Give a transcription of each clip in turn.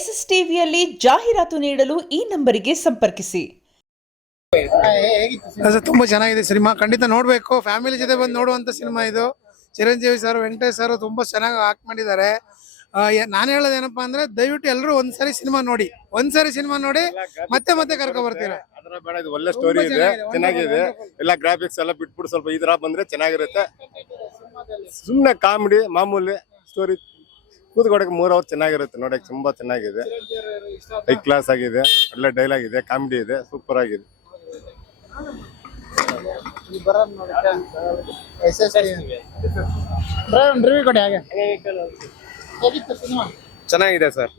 S S ಟಿವಿಯಲ್ಲಿ ಜಾಹೀರಾತು ನೀಡಲು ಈ ನಂಬರಿಗೆ ಸಂಪರ್ಕಿಸಿ. ತುಂಬಾ ಚೆನ್ನಾಗಿದೆ ಸಿನಿಮಾ, ಖಂಡಿತ ನೋಡ್ಬೇಕು. ಫ್ಯಾಮಿಲಿ ಜೊತೆ ಬಂದು ನೋಡುವಂತ ಸಿನಿಮಾ ಇದು. ಚಿರಂಜೀವಿ ಸರ್, ವೆಂಕಟೇಶ್ ಸರ್ ತುಂಬಾ ಚೆನ್ನಾಗಿ ಆಕ್ಟ್ ಮಾಡಿದ್ದಾರೆ. ನಾನು ಹೇಳೋದೇನಪ್ಪಾ ಅಂದ್ರೆ, ದಯವಿಟ್ಟು ಎಲ್ಲರೂ ಒಂದ್ಸರಿ ಸಿನಿಮಾ ನೋಡಿ, ಮತ್ತೆ ಮತ್ತೆ ಕರ್ಕೊ ಬರ್ತೀರಾ. ಒಳ್ಳೆ ಸ್ಟೋರಿ ಇದೆ, ಚೆನ್ನಾಗಿದೆ. ಎಲ್ಲ ಗ್ರಾಫಿಕ್ಸ್ ಎಲ್ಲ ಬಿಟ್ಬಿಟ್ಟು ಸ್ವಲ್ಪ ಈ ತರ ಬಂದ್ರೆ ಚೆನ್ನಾಗಿರುತ್ತೆ. ಸುಮ್ನೆ ಕಾಮಿಡಿ ಮಾಮೂಲಿ ಸ್ಟೋರಿ, ಕೂತ್ಕೊಡಕ್ಕೆ 3 ಅವರ್ ಚೆನ್ನಾಗಿರುತ್ತೆ. ನೋಡಕ್ ತುಂಬಾ ಚೆನ್ನಾಗಿದೆ, ಹೈ ಕ್ಲಾಸ್ ಆಗಿದೆ, ಒಳ್ಳೆ ಡೈಲಾಗ್ ಇದೆ, ಕಾಮಿಡಿ ಇದೆ, ಸೂಪರ್ ಆಗಿದೆ. ಚೆನ್ನಾಗಿದೆ ಸರ್.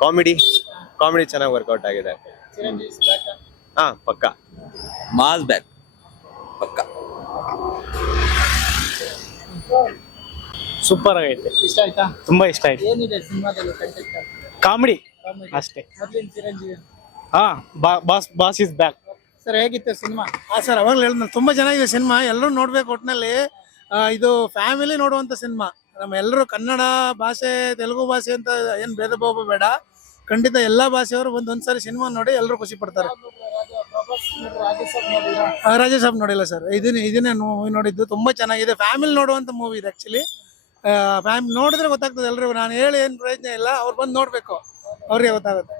ಕಾಮಿಡಿ ಚೆನ್ನಾಗಿ ವರ್ಕೌಟ್ ಆಗಿದೆ. ಹಾ, ಪಕ್ಕ ಮಾಸ್ ಬ್ಯಾಕ್ ಪಕ್ಕ. ಸೂಪರ್ ಆಗೈತೆ. ಇಷ್ಟ ಆಯ್ತಾ? ತುಂಬಾ ಇಷ್ಟ ಆಯ್ತು. ಏನಿದೆ ಸಿನಿಮಾದಲ್ಲಿ ಕಂಟೆಂಟ್? ಕಾಮಿಡಿ ಅಷ್ಟೇ. Chiranjeevi boss is back. Sir, ಹೇಗಿತ್ತು ಸಿನಿಮಾ? ಸರ್, ಅವಾಗಲೇ ಹೇಳಿದ್ನಲ್ಲ, ತುಂಬಾ ಚೆನ್ನಾಗಿದೆ ಸಿನಿಮಾ. ಎಲ್ಲರೂ ನೋಡ್ಬೇಕು. ಒಟ್ಟಿನಲ್ಲಿ ಇದು ಫ್ಯಾಮಿಲಿ ನೋಡುವಂತ ಸಿನಿಮಾ. ನಮ್ಮ ಎಲ್ಲರೂ ಕನ್ನಡ ಭಾಷೆ, ತೆಲುಗು ಭಾಷೆ ಅಂತ ಏನ್ ಭೇದ ಭಾವ ಬೇಡ. ಖಂಡಿತ ಎಲ್ಲಾ ಭಾಷೆಯವರು ಒಂದ್ಸರಿ ಸಿನಿಮಾ ನೋಡಿ ಎಲ್ಲರೂ ಖುಷಿ ಪಡ್ತಾರೆ. ರಾಜೇಶ್ ನೋಡಿಲ್ಲ ಸರ್, ಇದನ್ನೇ ಮೂವಿ ನೋಡಿದ್ದು. ತುಂಬಾ ಚೆನ್ನಾಗಿದೆ, ಫ್ಯಾಮಿಲಿ ನೋಡುವಂತ ಮೂವಿ ಇದೆ. ಆಕ್ಚುಲಿ ನೋಡಿದ್ರೆ ಗೊತ್ತಾಗ್ತದೆ ಎಲ್ರಿಗೂ. ನಾನು ಹೇಳಿ ಏನ್ ಪ್ರಯೋಜನ ಇಲ್ಲ, ಅವ್ರು ಬಂದು ನೋಡ್ಬೇಕು, ಅವ್ರಿಗೆ ಗೊತ್ತಾಗುತ್ತೆ.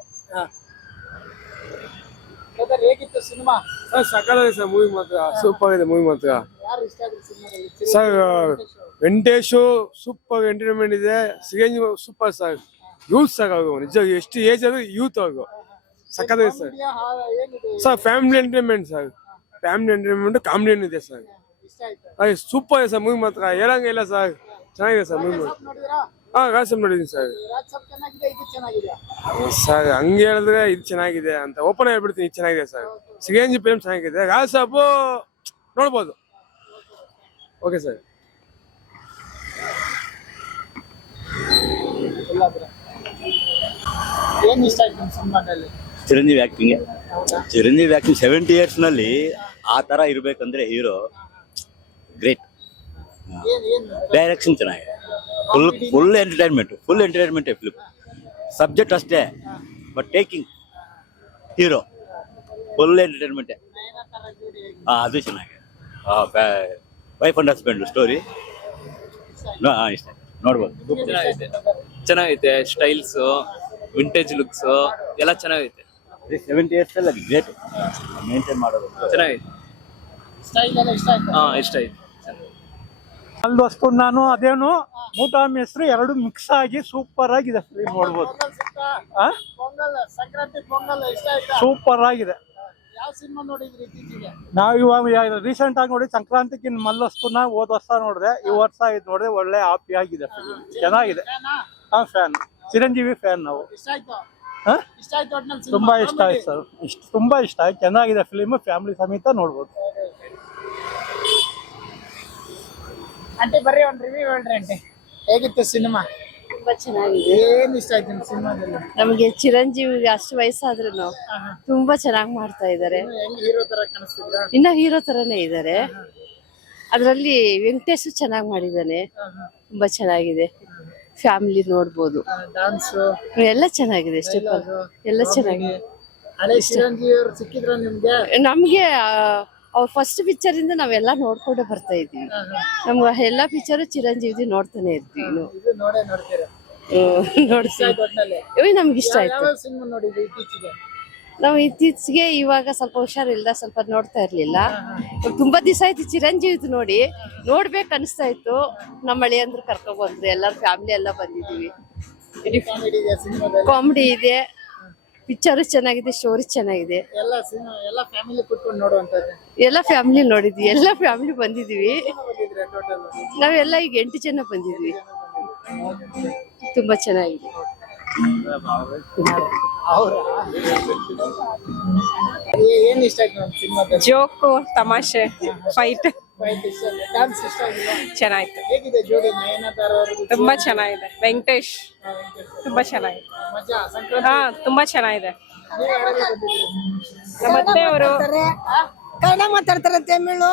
ಹೇಗಿತ್ತು ಸಿನಿಮಾ? ಸಕ್ಕತ್ತಾಗಿದೆ ಸರ್, ಮೂವಿ ಮಾತ್ರ ಸೂಪರ್ ಇದೆ. ಮೂವಿ ಮಾತ್ರ ಯಾರು ಇಷ್ಟ ಆಗಿದೆ ಸಿನಿಮಾದಲ್ಲಿ? ಸರ್, ವೆಂಕಟೇಶು ಸೂಪರ್ ಎಂಟರ್ಟೈನ್ಮೆಂಟ್ ಇದೆ. Chiranjeevi super sir, youth sir. ಅವರು ನಿಜ ಎಷ್ಟು ಏಜ್ ಆದ್ರೂ ಯೂತ್ ಅವರು ಸಕ್ಕತ್ತಾಗಿದೆ sir. Sir, family entertainment sir, family entertainment comedy ಇದೆ ಸರ್. ಸೂಪರ್ ಇದೆ ಸರ್ ಮೂವಿ ಮಾತ್ರ, ಹೇಳಂಗಿಲ್ಲ ಸರ್. ಚೆನ್ನಾಗಿದೆ ಸರ್ ಮೂವಿ. ಹಾ, ರಾಜ್ ನೋಡಿದೀನಿ ಸರ್. ಸರ್, ಹಂಗೆ ಹೇಳಿದ್ರೆ ಇದು ಚೆನ್ನಾಗಿದೆ ಅಂತ ಓಪನ್ ಹೇಳ್ಬಿಡ್ತೀನಿ. ಇದು ಚೆನ್ನಾಗಿದೆ ಸರ್. ಚಿರಂಜೀವಿ ಫಿಲ್ಮ್ ಚೆನ್ನಾಗಿದೆ. ರಾಜ್ ಸಾಬ್ ನೋಡ್ಬೋದು. Okay sir. ಏನ್ ಇಷ್ಟ ಆಯ್ತು ನಿಮ್ಮ ಸಿನಿಮಾದಲ್ಲಿ? ಚಿರಂಜೀವಿ ಆಕ್ಟಿಂಗ್ 70 years ನಲ್ಲಿ ಆ ತರ ಇರ್ಬೇಕಂದ್ರೆ ಹೀರೋ ಗ್ರೇಟ್. ಡೈರೆಕ್ಷನ್ ಚೆನ್ನಾಗಿದೆ, ಫುಲ್ ಎಂಟರ್ಟೈನ್ಮೆಂಟ್ ಫಿಲ್ಮ್. ಸಬ್ಜೆಕ್ಟ್ ಅಷ್ಟೇ, but taking hero full entertainment. ಅದು ಚೆನ್ನಾಗಿದೆ. ವೈಫ್ ಅಂಡ್ ಹಸ್ಬೆಂಡ್ ಸ್ಟೋರಿ ಇಷ್ಟ, ನೋಡ್ಬೋದು. ಚೆನ್ನಾಗೈತೆ. ಸ್ಟೈಲ್ಸ್, ವಿಂಟೇಜ್ ಲುಕ್ಸ್ ಎಲ್ಲ ಚೆನ್ನಾಗೈತೆ. 70 years ಅಲ್ಲಿ ಅದು ಗ್ರೇಟ್ ಮೇಂಟೈನ್ ಮಾಡೋದು ಚೆನ್ನಾಗೈತೆ. ಸ್ಟೈಲ್ ಎಲ್ಲ ಇಷ್ಟ ಆಯ್ತು? ಇಷ್ಟ ಆಯ್ತು. ಅಲ್ಲಿ ವಸ್ತು ನಾನು ಅದೇನು ಮೂಟಾಮ್ ಹೆಸರು ಎರಡು ಮಿಕ್ಸ್ ಆಗಿ ಸೂಪರ್ ಆಗಿದೆ ಫಿಲ್ಮ್, ನೋಡ್ಬೋದು. ಸಂಕ್ರಾಂತಿ ಪೊಂಗಲ್ ಇಷ್ಟ ಆಯ್ತಾ? ಸೂಪರ್ ಆಗಿದೆ. ಯಾವ ಸಿನಿಮಾ ನೋಡಿದ್ರಿ ಇತ್ತೀಚೆಗೆ? ನಾವು ಇವಾಗ ರೀಸೆಂಟ್ ಆಗಿ ನೋಡಿ ಸಂಕ್ರಾಂತಿಗೆ ಮಲ್ಲಸ್ತುನ ಹೋದ ವರ್ಷ ನೋಡಿದೆ, ಈ ವರ್ಷ ಇದು ನೋಡಿದೆ. ಒಳ್ಳೆ ಹ್ಯಾಪಿ ಆಗಿದೆ ಫಿಲ್ಮ್, ಚೆನ್ನಾಗಿದೆ. ಫ್ಯಾನ್, ಚಿರಂಜೀವಿ ಫ್ಯಾನ್ ನಾವು. ಇಷ್ಟ ಆಯ್ತು? ಇಷ್ಟ ಆಯ್ತು ಒಟ್ನಲ್ಲಿ ಸಿನಿಮಾ? ತುಂಬಾ ಇಷ್ಟ ಆಯ್ತು ಸರ್, ತುಂಬಾ ಇಷ್ಟ ಆಯ್ತು. ಚೆನ್ನಾಗಿದೆ ಫಿಲ್ಮ್, ಫ್ಯಾಮಿಲಿ ಸಮೇತ ನೋಡ್ಬೋದು. ಆಂಟಿ ಬರ್ರಿ, ಒಂದು ರಿವ್ಯೂ ಹೇಳ್ರಿ ಆಂಟಿ. ಹೇಗಿತ್ತು ಸಿನಿಮಾ? ತುಂಬಾ ಚೆನ್ನಾಗಿದೆ. ಏನ್ ಇಷ್ಟ ಆಯ್ತು ನಿಮ್ ಸಿನಿಮಾದಲ್ಲಿ? ನಮ್ಗೆ ಚಿರಂಜೀವಿ ಅಷ್ಟು ವಯಸ್ಸಾದ್ರೂ ತುಂಬಾ ಚೆನ್ನಾಗಿ ಮಾಡ್ತಾ ಇದಾರೆ. ಹೀರೋ ತರ ಕಾಣಿಸ್ತಿದ್ರ? ಇನ್ನ ಹೀರೋ ತರನೇ ಇದಾರೆ. ಅದ್ರಲ್ಲಿ ವೆಂಕಟೇಶ್ ಚೆನ್ನಾಗಿ ಮಾಡಿದಾನೆ, ತುಂಬಾ ಚೆನ್ನಾಗಿದೆ. ಫ್ಯಾಮಿಲಿ ನೋಡ್ಬೋದು. ಡಾನ್ಸ್ ಎಲ್ಲ ಚೆನ್ನಾಗಿದೆ, ಎಲ್ಲ ಚೆನ್ನಾಗಿದೆ. ಚಿರಂಜೀವಿ ಅವರು ಸಿಕ್ಕಿದ್ರ ನಿಮ್ಗೆ? ನಮ್ಗೆ ಅವ್ರ ಫಸ್ಟ್ ಪಿಕ್ಚರ್ ಇಂದ ನಾವೆಲ್ಲ ನೋಡ್ಕೊಂಡೆ ಬರ್ತಾ ಇದೀವಿ. ನಮ್ಗೆ ಎಲ್ಲಾ ಪಿಕ್ಚರ್ ಚಿರಂಜೀವಿ ನೋಡ್ತಾನೆ ಇರ್ತೀವಿ. ನೋಡ್ತೀವಿ, ನಮ್ಗೆ ಇಷ್ಟ ಆಯ್ತು. ನಾವು ಇತ್ತೀಚೆಗೆ ಇವಾಗ ಸ್ವಲ್ಪ ಹುಷಾರಿಲ್ಲ, ಸ್ವಲ್ಪ ನೋಡ್ತಾ ಇರ್ಲಿಲ್ಲ. ತುಂಬಾ ದಿವಸ ಆಯ್ತು ಚಿರಂಜೀವಿ ನೋಡಿ, ನೋಡ್ಬೇಕು ಅನಿಸ್ತಾ ಇತ್ತು. ನಮ್ಮ ಅಳಿಯಂದ್ರು ಕರ್ಕೊಂಡ್ ಬಂದ್ರು, ಎಲ್ಲಾರು ಫ್ಯಾಮಿಲಿ ಎಲ್ಲ ಬಂದಿದೀವಿ. ಕಾಮಿಡಿ ಇದೆ, ಪಿಕ್ಚರ್ ಚೆನ್ನಾಗಿದೆ, ಸ್ಟೋರಿ ಚೆನ್ನಾಗಿದೆ. ಎಲ್ಲ ಫ್ಯಾಮಿಲಿ ಕುತ್ಕೊಂಡು ನೋಡುವಂತದ್ದು. ಎಲ್ಲ ಫ್ಯಾಮಿಲಿ ನೋಡಿದ್ವಿ, ಎಲ್ಲ ಫ್ಯಾಮಿಲಿ ಬಂದಿದೀವಿ. ನಾವೆಲ್ಲ ಈಗ 8 ಜನ ಬಂದಿದ್ವಿ. ತುಂಬಾ ಚೆನ್ನಾಗಿದೆ. ಏನ್ ಇಷ್ಟ ಆಯ್ತು ನಮ್ಮ ಸಿನಿಮಾದಲ್ಲಿ? ಜೋಕು, ತಮಾಷೆ, ಫೈಟ್ ಡಾನ್ಸ್ ಇಷ್ಟ ಆಗಿಲ್ಲ? ಚೆನ್ನಾಯ್ತು. ಹೇಗಿದೆ ಜೋಡಿ? ನಯನತಾರ ಅವರು ತುಂಬಾ ಚೆನ್ನಾಗಿದೆ. ವೆಂಕಟೇಶ್ ತುಂಬಾ ಚೆನ್ನಾಗಿದೆ. ಮಜಾ ಸಂಕ್ರಾಂತಿ ತುಂಬಾ ಚೆನ್ನಾಗಿದೆ. ನೀವು ಯಾರೆಲ್ಲ ಬಂದಿದ್ರಿ? ಮತ್ತೆ ಅವರು ಕನ್ನಡ ಮಾತಾಡ್ತಾರೆ, ತಮಿಳು,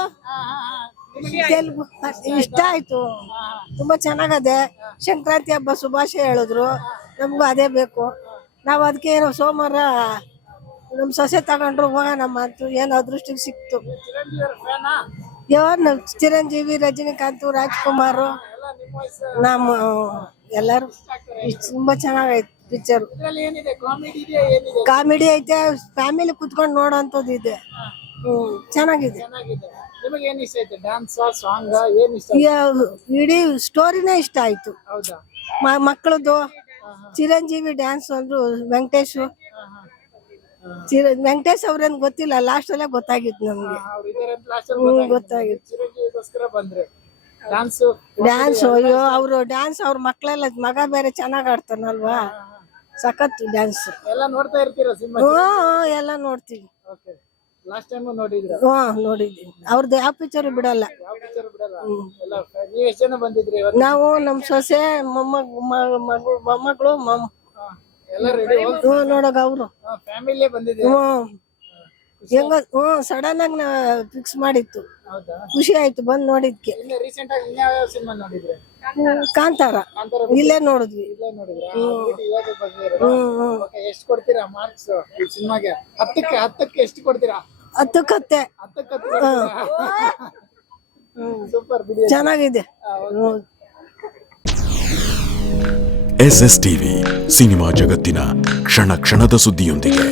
ತೆಲುಗು. ಇಷ್ಟ ಆಯ್ತು, ತುಂಬಾ ಚೆನ್ನಾಗದೆ. ಸಂಕ್ರಾಂತಿ ಹಬ್ಬ ಶುಭಾಶಯ ಹೇಳಿದ್ರು. ನಮಗೂ ಅದೇ ಬೇಕು. ನಾವು ಅದಕ್ಕೆ ಏನೋ ಸೋಮವಾರ ನಮ್ಮ ಸೊಸೆ ತಗೊಂಡ್ರು ಹೋಗೋಣಮ್ಮ ಅಂತ ಏನೋ ಅದೃಷ್ಟಿಗೆ ಸಿಕ್ತು. ಯಾರು ಚಿರಂಜೀವಿ, ರಜನಿಕಾಂತ್, ರಾಜ್ಕುಮಾರ್, ನಮ್ಮ ಎಲ್ಲರೂ ತುಂಬಾ ಚೆನ್ನಾಗೈತೆ ಪಿಕ್ಚರ್. ಕಾಮಿಡಿ ಐತೆ, ಫ್ಯಾಮಿಲಿ ಕುತ್ಕೊಂಡು ನೋಡೋಂಥದ್ದು ಇದೆ. ಚೆನ್ನಾಗಿದೆ. ನಿಮಗೆ ಏನ್ ಇಷ್ಟ ಆಯ್ತು? ಡ್ಯಾನ್ಸ್, ಸಾಂಗ್ ಏನ್ ಇಷ್ಟ? ಇಡೀ ಸ್ಟೋರಿನೇ ಇಷ್ಟ ಆಯ್ತು. ಮಕ್ಕಳದು ಚಿರಂಜೀವಿ ಡ್ಯಾನ್ಸ್ ಅಂದ್ರು, ವೆಂಕಟೇಶ್ ಅವ್ರೇನ್ ಗೊತ್ತಿಲ್ಲ, ಲಾಸ್ಟ್ ಅಲ್ಲೇ ಗೊತ್ತಾಗಿತ್ತು ನಮ್ಗೆ. ಗೊತ್ತಾಗಿತ್ತು ಚಿರಂಜೀವಿಗೋಸ್ಕರ ಬಂದ್ರೆ ಡ್ಯಾನ್ಸ್. ಅಯ್ಯೋ ಅವ್ರು ಡ್ಯಾನ್ಸ್, ಅವ್ರ ಮಕ್ಳೆಲ್ಲ, ಮಗ ಬೇರೆ ಚೆನ್ನಾಗ್ ಆಡ್ತಾನಲ್ವಾ, ಸಖತ್ ಡ್ಯಾನ್ಸ್. ಎಲ್ಲ ನೋಡ್ತಾ ಇರ್ತೀರಾ ಸಿನಿಮಾ? ಎಲ್ಲ ನೋಡ್ತೀವಿ. ಲಾಸ್ಟ್ ಟೈಮ್ ನೋಡಿದ್ರ? ನೋಡಿದ್ವಿ. ಅವ್ರದ್ದು ಯಾವ ಪಿಕ್ಚರ್ ಬಿಡಲ್ಲ. ನೀವ್ ಎಷ್ಟ್ ಜನ ಬಂದಿದ್ರಿ? ನಾವು, ನಮ್ ಸೊಸೆ, ಮೊಮ್ಮಗಳು, ಎಲ್ಲ ರೆಡಿ ನೋಡೋಗ ಅವರು ಫ್ಯಾಮಿಲಿ ಬಂದಿದ್ರಿ? ಹೆಂಗ ಸಡನ್ ಆಗಿ ಫಿಕ್ಸ್ ಮಾಡಿತ್ತು. ಖುಷಿ ಆಯ್ತು ಬಂದ್ ನೋಡಿದ್ಕೆ. ರೀಸೆಂಟ್ ಆಗಿ ಇನ್ಯಾವ ಸಿನಿಮಾ ನೋಡಿದ್ರಿ? ಕಾಂತಾರ ಇಲ್ಲೇ ನೋಡಿದ್ವಿ. ಎಷ್ಟು ಕೊಡ್ತೀರಾ ಮಾರ್ಕ್ಸ್ ಈ ಸಿನಿಮಾಗೆ? 10ಕ್ಕೆ ಎಷ್ಟು ಕೊಡ್ತೀರಾ? 10ಕ್ಕೆ 10ಕ್ಕೆ ಸೂಪರ್. ಚೆನ್ನಾಗಿದೆ. SS ಟಿವಿ, ಸಿನಿಮಾ ಜಗತ್ತಿನ ಕ್ಷಣ ಕ್ಷಣದ ಸುದ್ದಿಯೊಂದಿಗೆ.